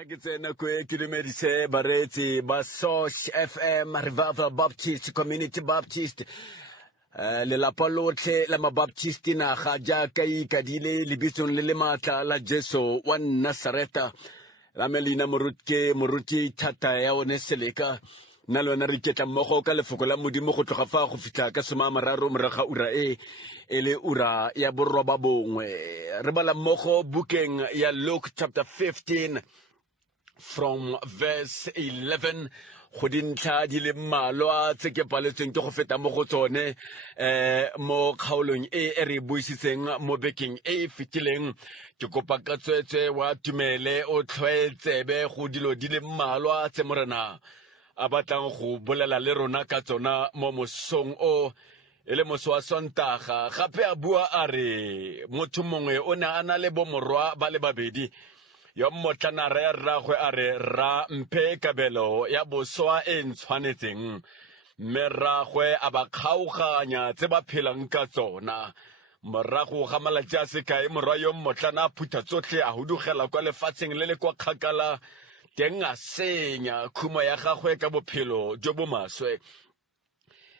Ke tsena kwe ke dumedise baretsi ba Sosh FM Revival Baptist Community Baptist lelapa lotlhe la mabaptisti naga jaaka ikadile lebitsong le le maatla la Jesu wa Nazareta la melina moruti thata ya one seleka nna lona re ketla mmogo ka lefoko la modimo go tloga fa go fitlha ka somamararo moraga ura e le ura ya borwa bongwe re bala mmogo bukeng ya Luke chapter 15 from verse 11 go dintlha di le mmalwa tse ke paletsweng ke go feta mo go tsone mo kgaolong e re buisitseng mo bekeng e fitileng ke kopa ka tswetswe wa tumele o tlhoetsebe go dilo di le mmalwa tse morena a batlang go bolela le rona ka tsona mo mosong o ele moso wa Sontaga gape a bua a re motho mongwe o ne a na le bomorwa ba le babedi yo motlana re rragwe a re ra mphe kabelo ya boswa e ntshwanetseng mme rragwe a ba kgaoganya tse ba phelang ka tsona morago ga malatsi a sekae morwa yo motlana a phutha tsotlhe a hudugela kwa lefatsheng le le kwa kgakala teng a senya khumo ya gagwe ka bophelo jo bo maswe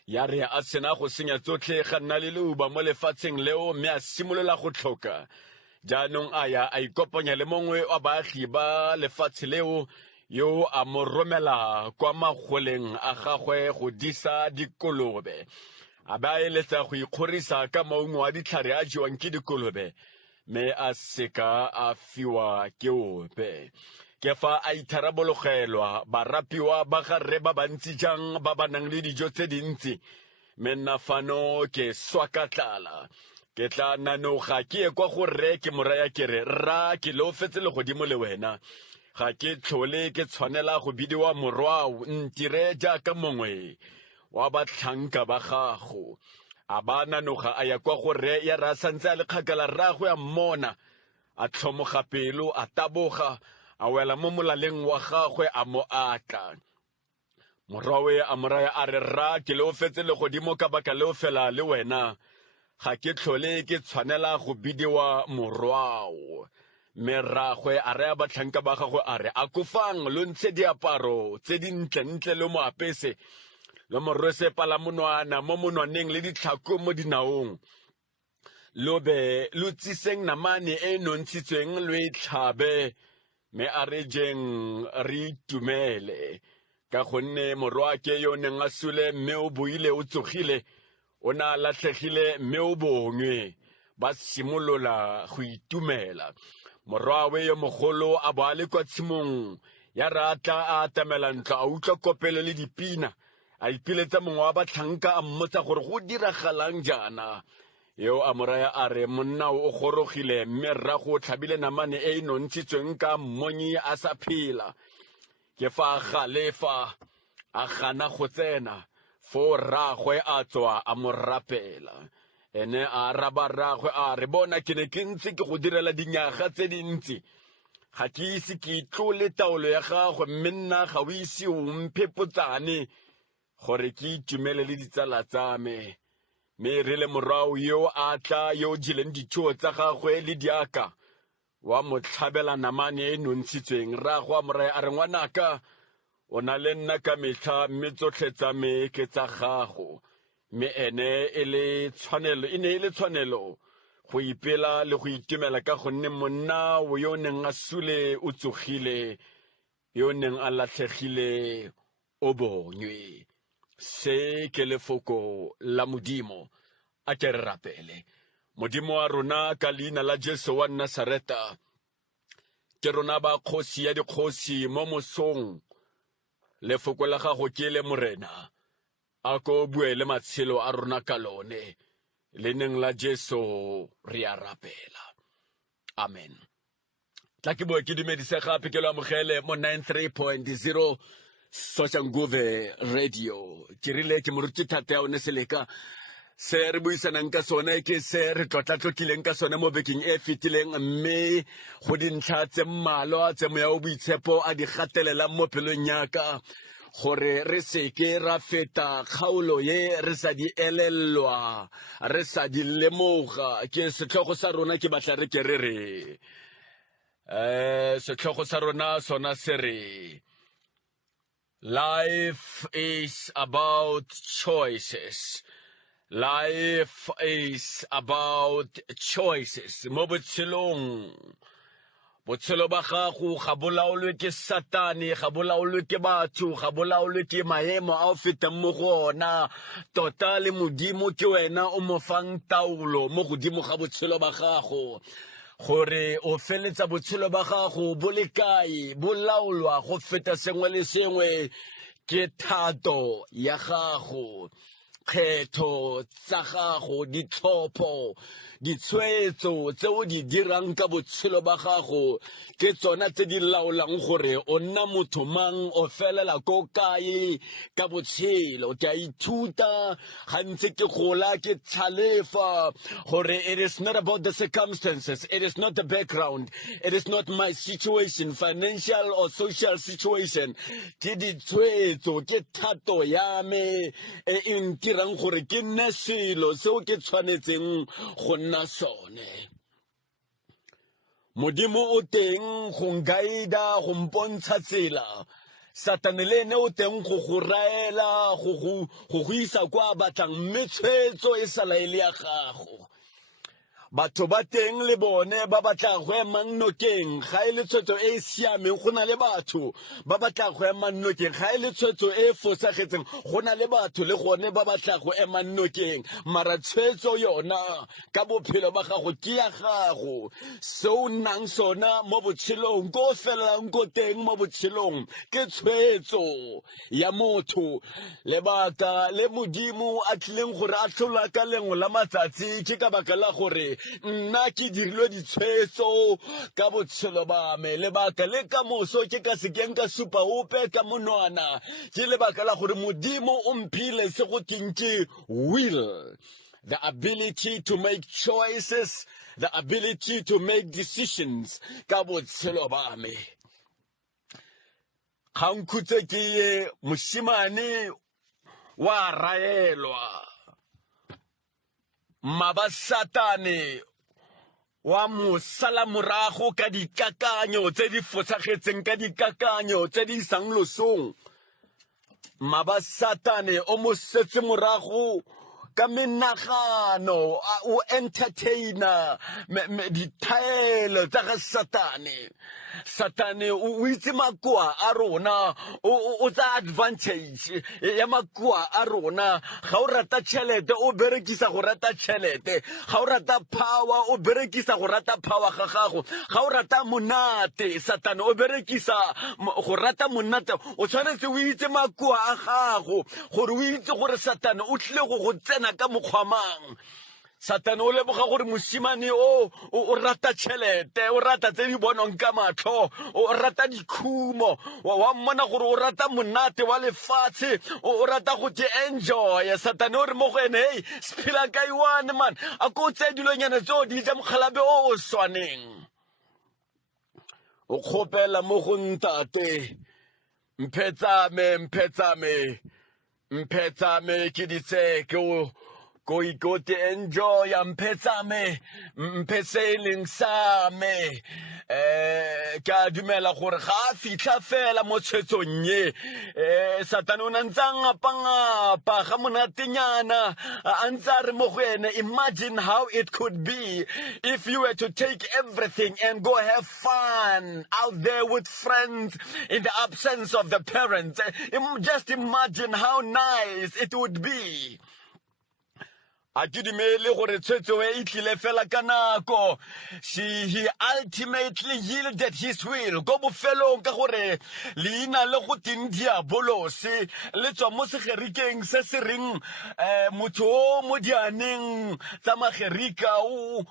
ya re a sena go senya tsotlhe ga nna le leuba mo lefatsheng leo mme a simolola go tlhoka jaanong a ya a ikopanya le mongwe wa baagi ba lefatshe leo yo a mo romela kwa magoleng a gagwe go disa dikolobe a ba eletsa go ikgorisa ka maungo a ditlhare a jewang ke dikolobe mme a seka a fiwa ke ope ke fa a itharabologelwa barapiwa ba garre ba bantsi jang ba ba nang le dijo tse dintsi mme nna fano ke swakatlala ke tla nanoga ke ye kwa go rre ke moraya ke re rra ke leofetse le godimo le wena ga ke tlhole ke tshwanela go bidiwa morwao ntire jaaka mongwe wa batlhanka ba gago a ba nanoga a ya kwa go rre ya ra santse a le kgakala rraagwe a mmona a tlhomoga pelo a taboga a wela mo molaleng wa gagwe a mo atla morwawe a moraya a re rra ke leofetse le godimo ka baka leo fela le wena ga ke tlhole ke tshwanela go bidiwa morwao mme rraagwe a re a batlhanka ba gagwe a re a kofang lo ntshe diaparo tse dintle lo mo apese lo mo rwese palamonwana mo monwaneng le ditlhako mo dinaong lo be lo tsiseng namane e nontshitsweng lo e tlhabe mme a re jeng re itumele ka gonne morwa ke yo neng a sule mme o boile o tsogile o na latlhegile mme o bongwe ba simolola go itumela morwawe yo mogolo a bo a le kwa tshimong ya ratla a atamela ntlo a utlwa kopelo le dipina a ipiletsa mongwe wa batlhanka a mmotsa gore go diragalang jaana yo a moraya a re monna o gorogile mme rrago o tlhabile namane e nontshitsweng ka mmonyi a sa phela ke fa galefa a gana go tsena fo rraagwe a tswa a mo rapela ene a raba rraagwe a re bona ke ne ke ntse ke go direla dinyaga tse dintsi ga ke ise ke itlole taolo ya gagwe mme nna ga o ise o mphepotsane gore ke itumele le ditsala tsa me mme re le morwao yo a tla yo jileng ditšhuo tsa gagwe le diaka wa mo tlhabela namane e nontshitsweng rraagwe a moraya a re ngwanaka o na le nna ka metlha mme tsotlhe tsa me ke tsa gago mme ene e ne e le tshwanelo go ipela le go itumela ka gonne monna o yo neng a sule o tsogile yo neng a latlhegile o bonywe se ke lefoko la modimo a ke re rapele modimo wa rona ka leina la Jesu wa Nazareta ke rona ba kgosi ya dikgosi mo mosong lefoko la gago ke le morena a ko bue le matshelo a rona ka lone le neng la Jesu re a rapela amen tla ke bua ke dumedise gape ke lo amogele mo 93.0 Soshanguve radio ke rile ke moruti thata ya one seleka se re buisanang ka sone ke se re tlotlatlileng ka sone mo bekeng e fitileng mme go dintlha tse mmalwa tse moya o boitshepo a di gatelela mo pelong yaka gore re seke ra feta kgaolo ye re sa di elelwa re sa di lemoga ke setlhogo sa rona ke batla re ke re setlhogo sa rona sona se re life is about choices. Life is about choices. Mo botshelong, botshelo ba gago ga bolaolwe ke satane, ga bolaolwe ke batho, ga bolaolwe ke maemo a o fetang mo go ona. Tota le modimo ke wena o mo fang taolo mo godimo ga botshelo ba gago, gore o feletsa botshelo ba gago bo le kae, bo laolwa go feta sengwe le sengwe ke thato ya gago, kgetho tsa gago, ditlhopho, ditshwetso tse o di dirang ka botshelo ba gago ke tsona tse di laolang gore o nna motho mang, o felela ko kae ka botshelo. Ke a ithuta gantsi ke gola ke tlhalefa gore it is not about the circumstances, it is not the background, it is not my situation, financial or social situation. Ke ditshwetso, ke thato ya me e ntirang gore ke nne selo seo ke tshwanetseng go nna sone. Modimo o teng go nkaida, go mpontsha tsela. Satane le ene o teng go go raela, go isa kwa batlang, mme tshwetso e sala e le ya gago. Batho ba teng le bone ba batla go ema nnokeng ga e le tshwetso e e siameng, go na le batho ba batla go ema nnokeng ga e le tshwetso e e fosagetseng, go na le batho le gone ba batla go ema nnokeng. Mara tshwetso yona ka bophelo ba gago ke ya gago, seo nnang sona mo botshelong, ko o felelang ko teng mo botshelong ke tshwetso ya motho. Lebaka le modimo a tlileng gore a tlhola ka lengwe la matsatsi ke ka baka la gore nna ke dirilwe ditshwetso ka botshelo ba me. Lebaka le ka moso ke ka sekeng ka supa ope ka monwana ke lebaka la gore modimo o mphile se go teng ke will, the ability to make choices, the ability to make decisions ka botshelo ba me. Ga nkhutse ke ye moshimane wa raelwa, maba satane wa mosala morago ka dikakanyo tse di fosagetseng, ka dikakanyo tse di isang losong. Maba satane o mo setse morago ka menagano, o entertainer ditaelo tsa ga satane. Satane o itse makoa a rona, o tsa advantage ya makoa a rona. Ga o rata tšhelete o berekisa go rata tšhelete, ga o rata power o berekisa go rata power ga gago, ga o rata monate satane o berekisa go rata monate. O tshwanetse o itse makoa a gago gore o itse gore satane o tlile go tsena ka mokgwa mang. Satane o leboga gore mosimane o rata tšhelete, o rata tse di bonwang ka matlho, o rata dikhumo, wa mmona gore o rata monate wa lefatshe, o rata go te enjoy. Satane o re mo go ene, hey, sephila ka iwane man, a ko tse dilonyana tse o di ja mogalabe o swaneng. O kgopela mo go ntate, mphetsame ke ditseke go ikote enjoy mphetsame mphetseleng sa me. Ka dumela gore ga a fitlha fela mo tshwetsong ye, satane o ntse a ngapa ga monatenyana a ntse a re mo go ene. Imagine how it could be if you were to take everything and go have fun out there with friends in the absence of the parents. Just imagine how nice it would be. A ke dimele gore tshwetso e tlile fela ka nako. He ultimately yielded his will go bofelong, ka gore leina le go teng diabolose le tswa mo segerikeng se se reng motho o mo dianeng tsa magerika o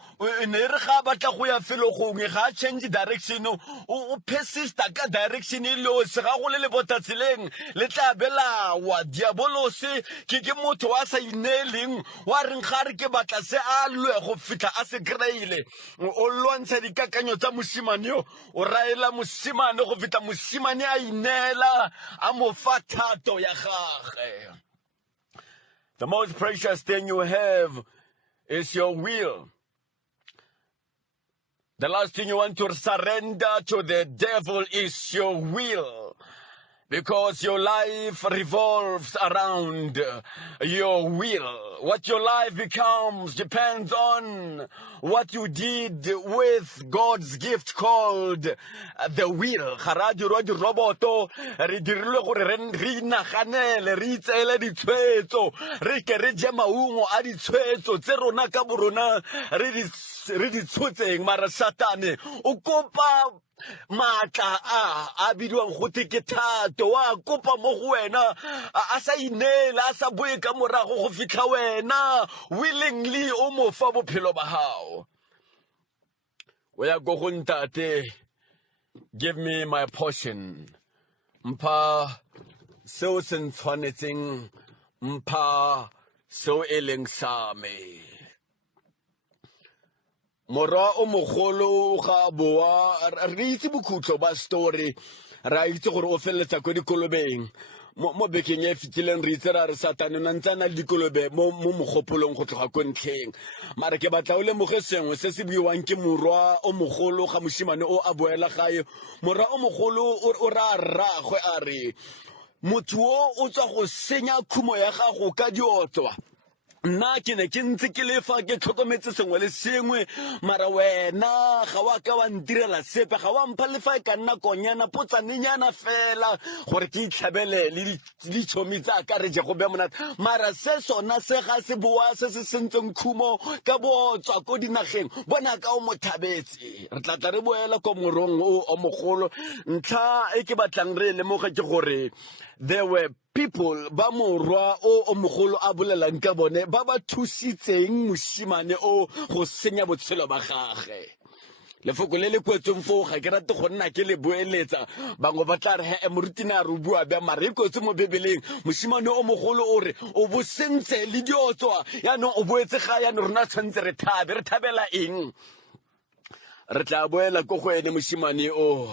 ne re ga batla go ya felo gongwe ga change direction o persista ka direction e le se ga go le bota tseleng le tla belawa. Diabolose ke motho wa sa ineleng wa reng gare ke batla se a lwe go fitla a se kreile. O lwantsha dikakanyo tsa mosimane o raela mosimane go fitla mosimane a inela a mo fa thato ya gagwe. The most precious thing you have is your will. The last thing you want to surrender to the devil is your will. Because your life revolves around your will. What your life becomes depends on what you did with God's gift called the will. Ga dirwa diroboto re dirilwe gore re inaganele re itseele ditshwetso re ke re je maungo a ditshwetso tse rona ka borona re di tshotseng mara Satane o kopa matla a bidiwang gote ke thato wa kopa mo go wena a sa inela a sa boe ka morago go fitlha wena willingly o mo fa bophelo ba hao o ya go go ntate give me my portion mpha seo se ntshwanetseng mpha seo e leng sa me Mora o mogolo ga boa re itse bokhutlo ba story ra itse gore o feletsa go dikolobeng mo bekeng e fitileng re itse ra re Satane na ntsana le dikolobe mo mogopolong go tloga go ntlheng mara ke batla o lemoge sengwe se se buiwang ke morwa o mogolo ga moshimane o a boela gae morwa o mogolo o ra rragwe a re motho o tswa go senya khumo ya gago ka diotswa nna ke ne ke ntse ke lefa ke tlhokometse sengwe le sengwe mara wena ga wa ka wa ntirela sepe ga wa mpha lefa e ka nna konyana potsanenyana fela gore ke itlhabele le ditshomi tsa ka re je go bea monate mara se sona se ga se boa se se sentseng khumo ka botswa ko dinageng bona ka o mothabetse re tla re boela ko morong o mogolo ntlha e ke batlang re lemoga ke gore there were people ba morwa o mogolo a bolelang ka bone ba ba thusitseng moshimane o go senya botshelo ba gagwe lefoko le le kwetseng fo ga ke rate go nna ke le boeletsa bangwe ba tla re he morutina re bua ba mare e kwetse mo bebeleng moshimane o mogolo o re o bo sentse le diotswa ya no o boetse ga ya rona tshwantse re thabela eng re tla boela go go ene moshimane o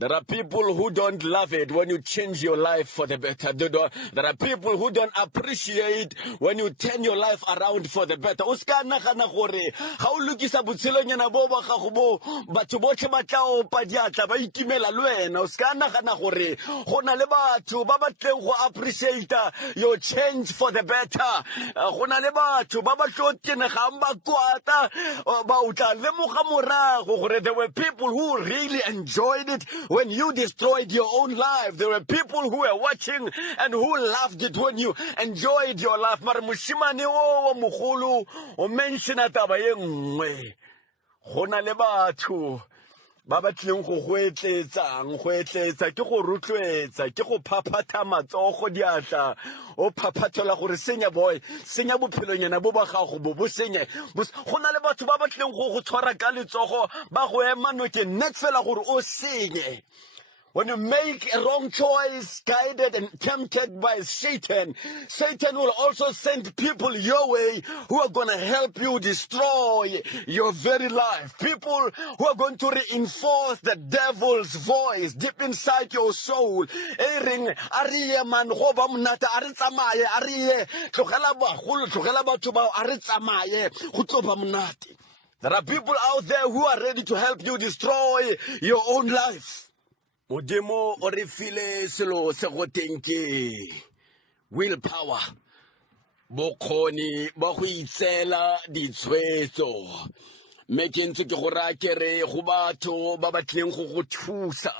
There are people who don't love it when you change your life for the better. There are people who don't appreciate when you turn your life around for the better. O ska nagana gore ga o lokisa botshelonyana bo ba gago bo batho botlhe ba tla opa diatla ba itumela le wena o ska nagana gore go na le batho ba ba tleng go appreciate your change for the better go na le batho ba ba tlotenegang ba kwata ba utla lemoga morago gore there were people who really enjoyed it when you destroyed your own life. There were people who were watching and who loved it when you enjoyed your life. Mara moshimane o mogolo o mentiona taba ye nngwe go na le batho ba ba tleng go goetletsa ke go rotloetsa ke go phaphatha matsogo diatla o phaphatela gore senya bophelonyana bo ba gago bo senye go na le batho ba ba tleng go tshwara ka letsogo ba go ema nokeng net fela gore o senye. When you make a wrong choice, guided and tempted by Satan, Satan will also send people your way who are going to help you destroy your very life. People who are going to reinforce the devil's voice deep inside your soul. There are people out there who are ready to help you destroy your own life. Modimo o re file selo se go teng ke willpower bokgoni ba go itsela ditshwetso mme ke ntse ke go raya ke re go batho ba ba tleng go go thusa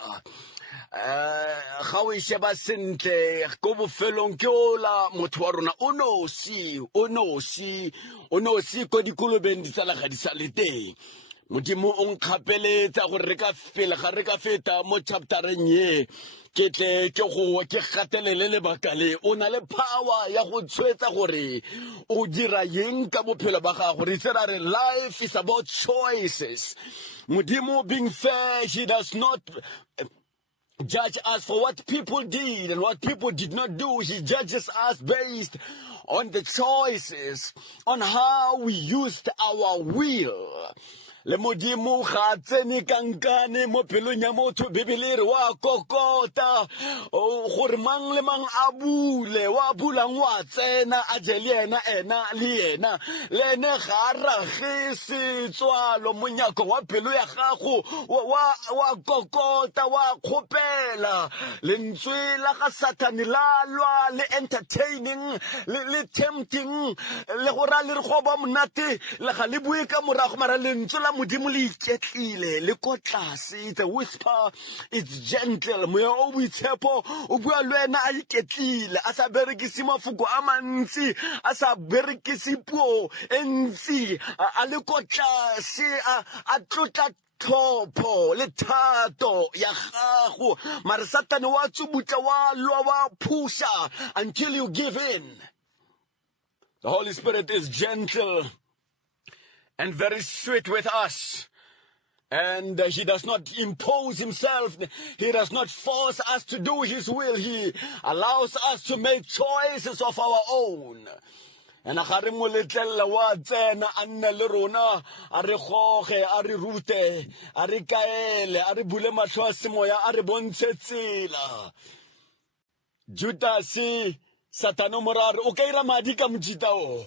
ga o sheba sentle go bofelong ke ola motho wa rona o nosi ko dikolobeng di tsala ga di sa le teng Modimo o nkgapeletsa gore re ka feta mo chaptereng ye ke tle ke gatelele lebaka le o na le power ya go tshwetsa gore o dira yeng ka bophelo ba gago re tsera re life is about choices. Modimo being fair, he does not judge us for what people did and what people did not do. He judges us based on the choices, on how we used our will. le modimo ga tsene kankane mo pelong ya motho bebele re wa kokota gore mang le mang a bule wa bulang wa tsena a je le ena le ena le ene ga rage setswalo monyako wa pelo ya gago wa kokota wa kgopela lentswe la ga Satan la lwa le entertaining le tempting le go ra le re go ba monate le ga le bue ka morago mara lentswe la modimo le iketlile le ko tlase. It's a whisper, it's gentle. Moya o boitshepo o bua le wena a iketlile a sa berekise mafoko a mantsi a sa berekise puo e ntsi a le ko tlase a tlotla thopo le thato ya gago mara Satan wa tsubutla wa lwa wa pusha until you give in. The Holy Spirit is gentle and very sweet with us. And he does not impose himself. He does not force us to do his will. He allows us to make choices of our own. And a re mo letlela wa tsena a nne le rona a re goge a re rute a re kaele a re bule matlho a semoya a re bontshe tsela. Judas Satano morare o ka ira madi ka mojita o.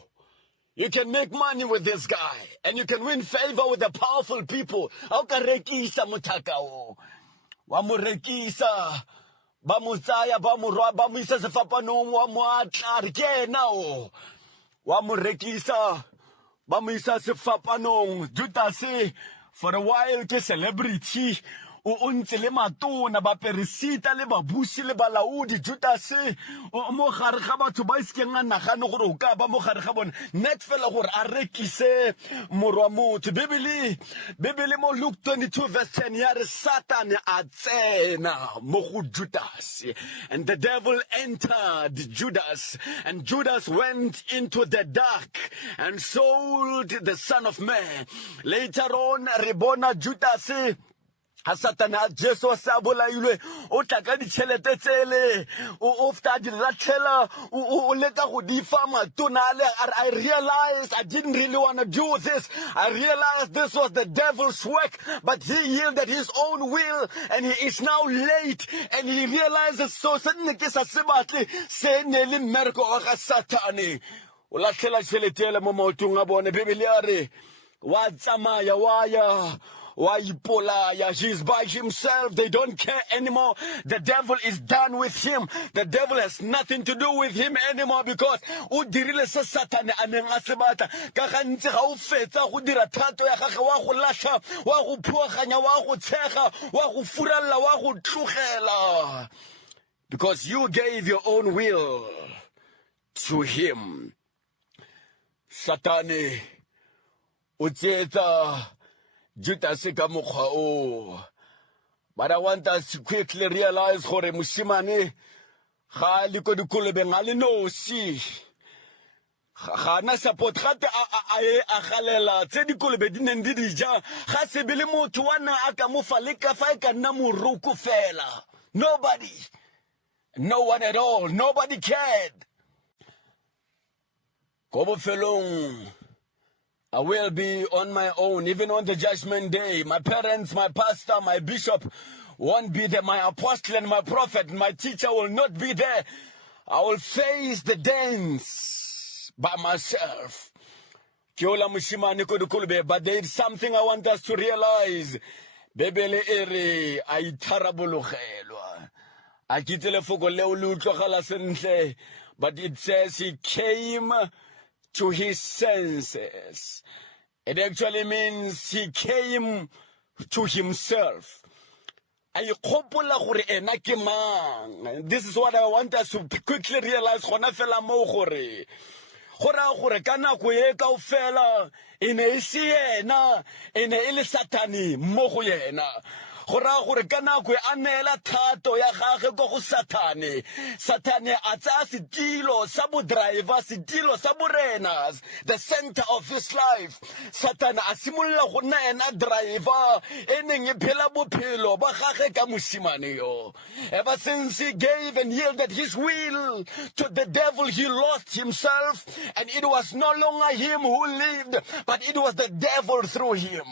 You can make money with this guy and you can win favor with the powerful people. How ka rekisa mothaka o wa mo rekisa ba mo tsaya ba mo rwa ba mo isa sefapanong wa mo atla re kena o wa mo rekisa ba mo isa sefapanong. Judas for a while ke celebrity o ntse le matona ba peresita le babusi le balaodi. Judas mo gare ga batho ba iskeng a nagane gore o ka ba mo gare ga bona net fela gore a rekise morwa motho. Bibele mo Luke 22 verse 10 ya re Satan a tsena mo go Judas and the devil entered Judas and Judas went into the dark and sold the Son of Man. Later on re bona Judas a Satana Jesu sa bolailwe o tla ka ditšhelete tsele o fta di latlhela o leka go di fa matona ale. I realized I didn't really want to do this. I realized this was the devil's work, but he yielded his own will and he is now late and he realizes so se nne ke sa se batle se ne le mmereko wa ga Satane o latlhela tšhelete ele mo maotong a bone. Bibele ya re wa tsamaya wa ya he's by himself. They don't care anymore. The devil is done with him. The devil has nothing to do with him anymore because o dirile se Satan a neng a se batla ka gantsi ga o fetsa go dira thato ya gagwe wa go latlha wa go phuaganya wa go tshega wa go furalla wa go tlogela because you gave your own will to him. Satane o tsetsa Judas ka mokgwa o. But I want us to quickly realize gore moshimane ga le ko dikolobeng a le nosi ga na support gate a galela tse dikolobe di neng di dija ga se be le motho wa nna a ka mo fa le ka fa e ka nna moroko fela. Nobody, no one at all, nobody cared. Ko bofelong I will be on my own, even on the judgment day. My parents, my pastor, my bishop won't be there. My apostle and my prophet, my teacher will not be there. I will face the dance by myself. But there is something I want us to realize. Bebele ere a itarabologelwa. A kitele foko leo le utlogala sentle. But it says he came to his senses. It actually means he came to himself. This is what I want us to quickly realize. Gona fela mo gore ka nako e kaofela e ne e se yena e ne e le Satane mo go yena. Gore ka nako a neela thato ya gage go Satane. Satane a tsaya setilo sa bo driver, setilo sa borena, the center of his life. Satane a simolola go nna ena driver e neng e phela bophelo ba gage ka mosimane yo. Ever since he gave and yielded his will to the devil, he lost himself, and it was no longer him who lived, but it was the devil through him.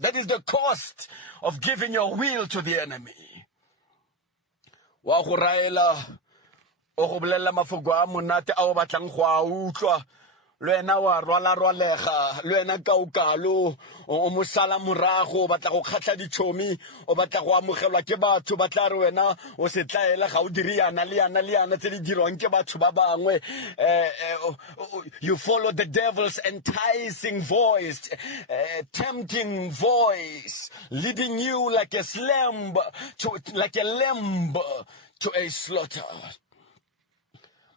That is the cost of giving your will to the enemy. Wa go raela o go bolela mafoko a monate a o batlang go a utlwa lwena wa rwalega lwena kaukalo o mosala morago o batla go khatla ditšhomi o batla go amogelwa ke batho ba tla re wena o se tlaela ga o dire yana le yana tse di dirwang ke batho ba bangwe. You follow the devil's enticing voice, tempting voice, leading you like a lamb to a slaughter.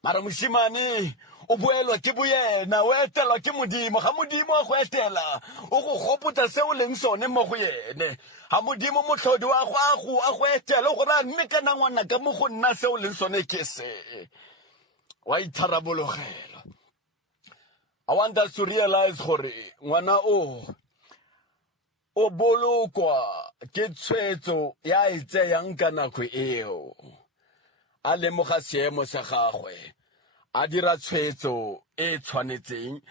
Mara moshimane o boelwa ke boyena o etelwa ke modimo ga modimo a go etela o go gopotsa se o leng sone mo go yene ga modimo motlhodi wa go a go etela o gore a mme kana ngwana ka mo go nna se o leng sone ke se wa itharabologela. I want us to realize gore ngwana o bolokwa ke tshwetso ya itseyang ka nako eo a lemoga seemo sa gagwe a dira tshwetso e tshwanetseng.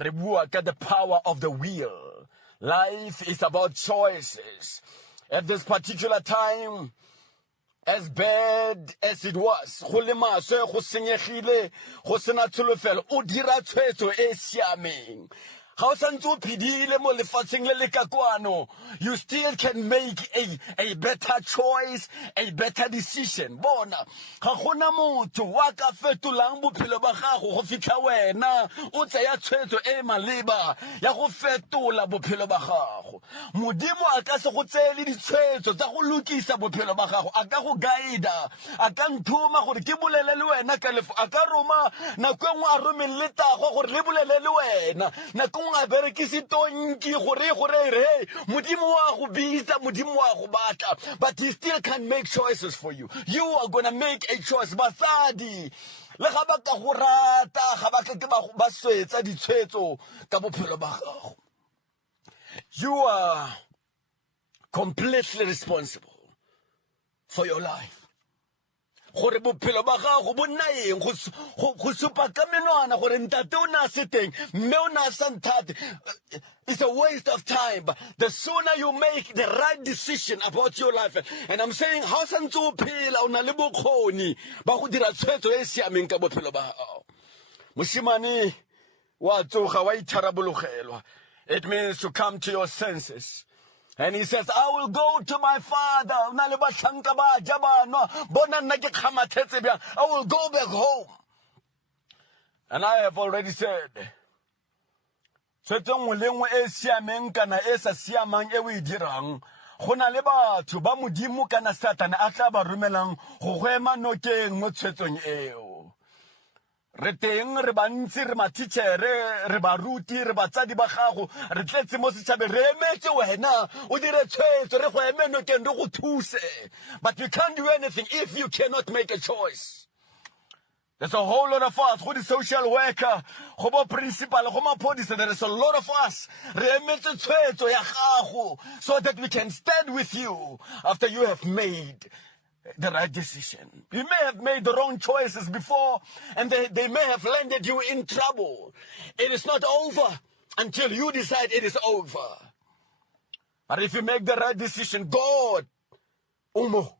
Re bua ka the power of the will. Life is about choices. At this particular time, as bad as it was, go le maswe go senyegile go sena tsholofelo o dira tshwetso e siameng. You still can make a better choice, a better decision. Bona, ga gona motho wa ka fetolang bophelo ba gago go fitlha wena o tsaya tshwetso e maleba ya go fetola bophelo ba gago. Modimo a ka se go tseele ditshwetso tsa go lokisa bophelo ba gago, a ka go guida, a ka nthuma gore ke bolele le wena ka lefo, a ka roma nako e nngwe a romeng le tago gore le bolele le wena nako a berekisi tonki gore re modimo wa go bitsa modimo wa go batla, but he still can make choices for you. You are gonna make a choice. Basadi le ga ba ka go rata ga ba ka ke ba swetsa ditshwetso ka bophelo ba gago. You are completely responsible for your life. Gore bophelo ba gago bo nna eng go supa ka menwana gore ntate o na se teng mme o na sa nthate. It's a waste of time. But the sooner you make the right decision about your life, and I'm saying how santse o phela o na le bokgoni ba go dira tshwetso e siameng ka bophelo ba gago. Moshimane wa tsoga wa itharabologelwa. It means to come to your senses. And he says, I will go to my father. I will go back home. And I have already said, go na le batho ba modimo kana Satan a tla ba romelang go go ema nokeng mo tshwetsong eo. Re teng re bantsi re matitšhere re baruti re batsadi ba gago re tletse mo setšhabeng re emetse wena o dire tshwetso re go eme nokeng re go thuse, but we can't do anything if you cannot make a choice. There's a whole lot of us, go the social worker, go bo principal, go maphodisa, there is a lot of us re emetse tshwetso ya gago so that we can stand with you after you have made the right decision. You may have made the wrong choices before, and they may have landed you in trouble. It is not over until you decide it is over. But if you make the right decision, God, go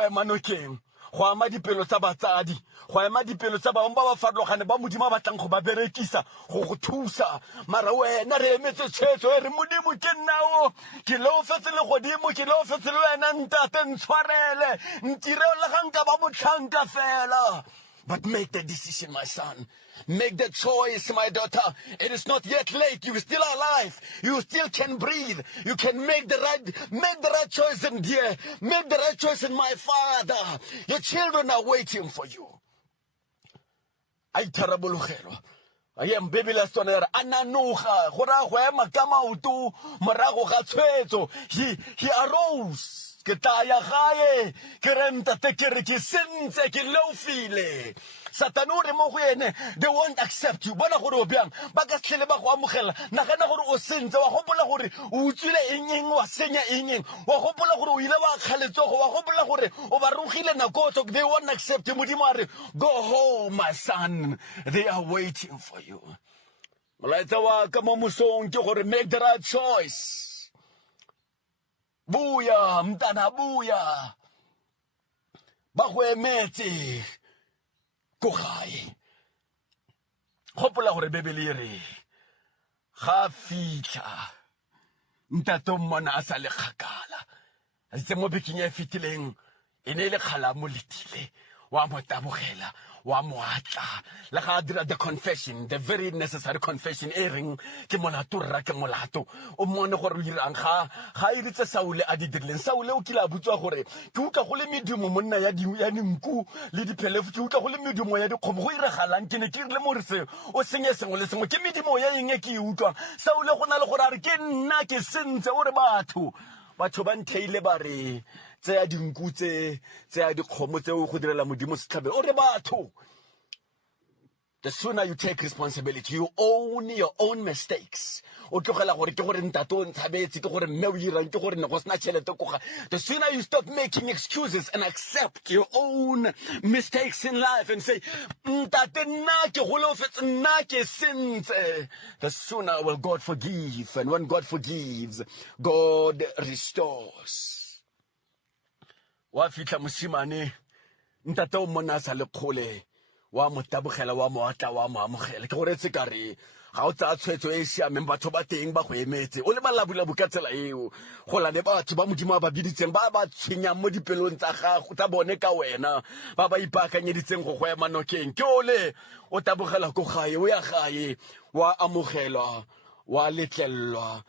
ema nokeng, go ama dipelo tsa batsadi, go ema dipelo tsa bangwe ba ba farologane ba modimo ba batlang go ba berekisa go go thusa. Mara wena re emetse tshwetso e re modimo ke nna o ke leofetse le godimo ke leofetse le wena ntate ntshwarele ntire le ga nka ba motlhanka fela. But make the decision, my son. Make the choice, my daughter. It is not yet late. You are still alive. You still can breathe. You can make the right choice in dear. Make the right choice in my Father. Your children are waiting for you. Ay tarabulugero. I am baby lastonera. Ananuha. Hora huema kama utu. Marago gatsueto. He arose. Ketaya gae kerenta te kere ke sentse ke lofile satanure mo go ene they won't accept you bona gore o byang ba ka tlhele ba go amogela nagana gore o sentse wa gopola gore o utswile eng wa senya eng wa gopola gore o ile wa kgaletsogo wa gopola gore o ba rugile nakotso they won't accept you modimo a re go home my son they are waiting for you. Molaetsa wa ka mo mosong ke gore make the right choice. buya mntana buya ba go emetse go gae gopola gore bebele e re ga fitlha ntate mmona a sa le kgakala a itse mo bekeng ya fitileng e ne le khala mo letile wa mo tabogela wa moatla le ga dira the confession, the very necessary confession e reng ke molato rra ke molato o mone gore o dirang ga e ritse Saule a di dirileng Saule o kila butswa gore ke utlwa go le medumo monna ya dinku le diphelefu ke utlwa go le medumo ya dikgomo go iragalang ke ne ke rile mo re se o senye sengwe le sengwe ke medumo ya eng e ke e utlwang Saule go na le gore a re ke nna ke sentse o re batho ba ntheile ba re tseya dinku tseya dikgomo tseo go direla modimo setlhabelo o re batho. The sooner you take responsibility, you own your own mistakes. The sooner you stop making excuses and accept your own mistakes in life and say, the sooner will God forgive. And when God forgives, God restores. Wafika musimane, ntate o mona sa le khole. Wa mo tabogela wa mo atla wa mo amogela ke gore tsekare ga o tsa tshwetso e siameng batho ba teng ba go emetse o le balabulabu ka tsela eo go la le batho ba modimo ba biditseng ba tshwenyang mo dipelong tsa gago tsa bone ka wena ba ipaakanyeditseng go go ema nokeng ke ole o tabogela go gae o ya gae wa amogelwa wa letlellwa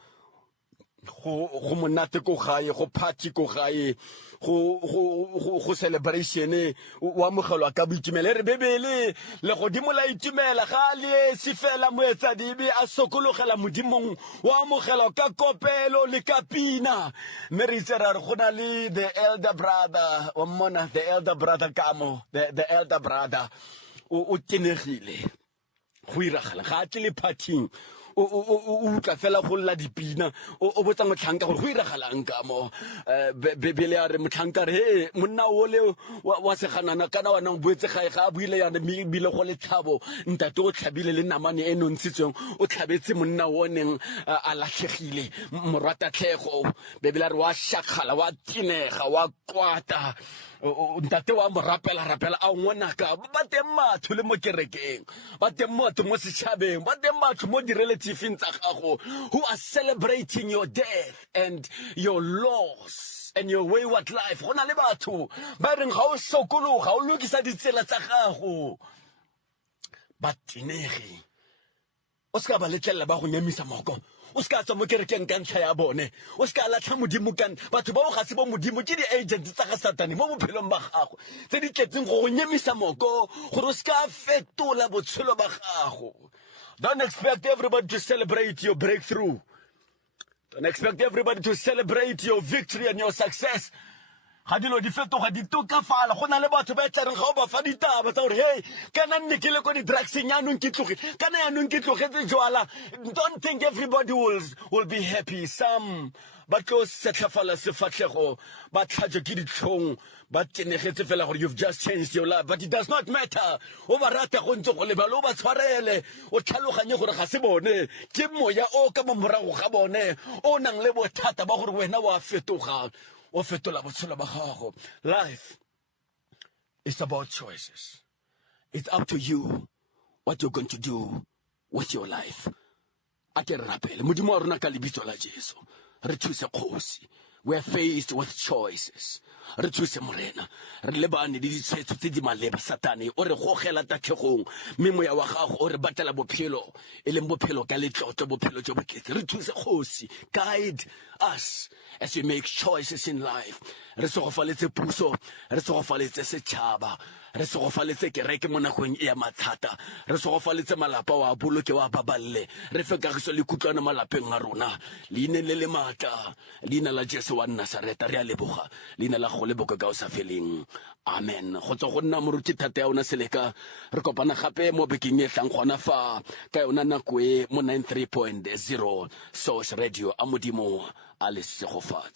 go monate go gae go party go gae go celebration wa mogelwa ka boitumelo re bebele le godimo la itumela ga le sifela moetsa dibe a sokologela modimong wa mogelwa ka kopelo le ka pina mme re itse ra re gona le the elder brother o mona the elder brother kamo the elder brother o tenegile go iragala ga tle le partying o tla fela go lla dipina o botsa motlhanka gore go iragalang ka mo bebele ya re motlhanka re he monna o le wa seganana kana wa nang boetse gae ga buile yana bile go le tlhabo ntate o tlhabile le namane e nontshitsweng o tlhabetse monna o neng a latlhegile morata tlhego bebele re wa shakgala wa tinega wa kwata ntate wa mo rapela a ngwana ka ba teng matho le mo kerekeng ba teng motho mo setšhabeng ba teng batho mo di-relatives tsa gago who are celebrating your death and your loss and your wayward life go na le batho ba reng ga o sokologa o lokisa ditsela tsa gago ba tinege o ska ba letlela ba go nyemisa moko o ska tswa mo kerekeng ka ntlha ya bone o ska latlha modimo kan batho ba o ga se bo modimo ke di-agents tsa ga satane mo bophelong ba gago tse di tletseng go nyemisa moko gore o ska fetola botshelo ba gago. Don't expect everybody to celebrate your breakthrough. Don't expect everybody to celebrate your victory and your success. Ga dilo di fetoga di tokafala go na le batho ba tla reng ga o ba fa ditaba tsa gore hey kana nne ke le go di drugs nyanong ke tloge kana yanong ke tlogetse jwala. Don't think everybody will be happy. Some ba tlo setlhafala sefatlhego ba tlhatswe ke ditlhong ba tenegetse fela gore you've just changed your life, but it does not matter. O ba rata go ntse go lebala o ba tshwarele o tlhaloganye gore ga se bone ke moya o ka mo morago ga bone o nang le bothata ba gore wena wa fetoga o fetola botshelo ba gago. Life is about choices. It's up to you what you're going to do with your life. A ke re rapele modimo wa rona ka lebitso la Jesu re thuse kgosi. We are faced with choices. Re thuse morena re lebane di ditshwetso tse di maleba satane o re gogela tatlhegong mme moya wa gago o re batlela bophelo e leng bophelo ka letlotlo bophelo jo bokete re thuse kgosi. Guide us as we make choices in life. Re segofaletse puso re segofaletse setšhaba re segofaletse kereke mo nakong e ya mathata re segofaletse malapa wa boloke wa baballe re fe kagiso le kutlwana malapeng a rona leina le le matla leina la Jesu wa Nazareta re a leboga leina la go leboka ka o sa feleng amen. Go tswa go nna moruti thata ya ona Seleka re kopana gape mo bekeng e tlang gona fa ka yona nako e mo 93.0 Source Radio a modimo a le segofatsa.